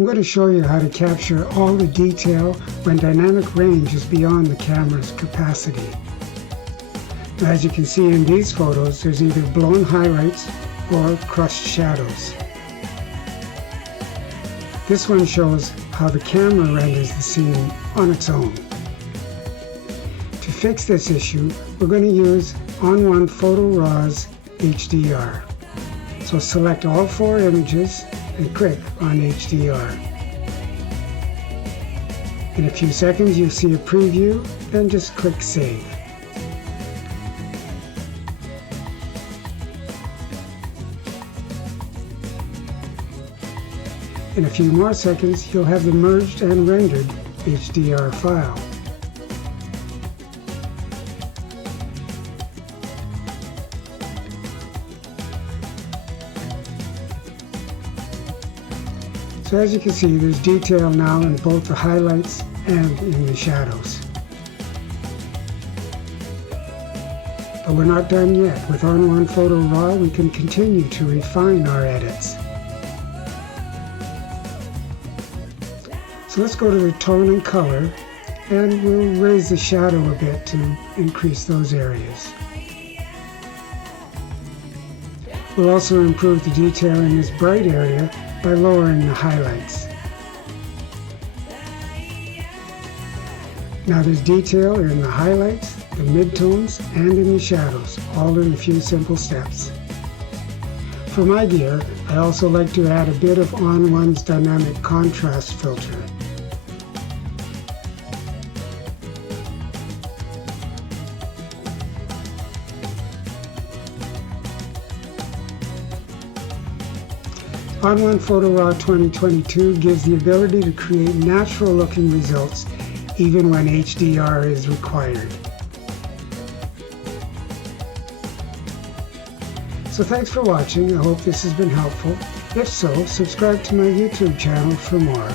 I'm going to show you how to capture all the detail when dynamic range is beyond the camera's capacity. Now, as you can see in these photos, there's either blown highlights or crushed shadows. This one shows how the camera renders the scene on its own. To fix this issue, we're going to use ON1 Photo Raw's HDR. So select all 4 images and click on HDR. In a few seconds you'll see a preview, then just click Save. In a few more seconds you'll have the merged and rendered HDR file. So as you can see, there's detail now in both the highlights and in the shadows. But we're not done yet. With ON1 Photo Raw, we can continue to refine our edits. So let's go to the tone and color, and we'll raise the shadow a bit to increase those areas. We'll also improve the detail in this bright area by lowering the highlights. Now there's detail in the highlights, the midtones, and in the shadows, all in a few simple steps. For my gear, I also like to add a bit of ON1's dynamic contrast filter. ON1 Photo Raw 2022 gives the ability to create natural looking results even when HDR is required. So thanks for watching. I hope this has been helpful. If so, subscribe to my YouTube channel for more.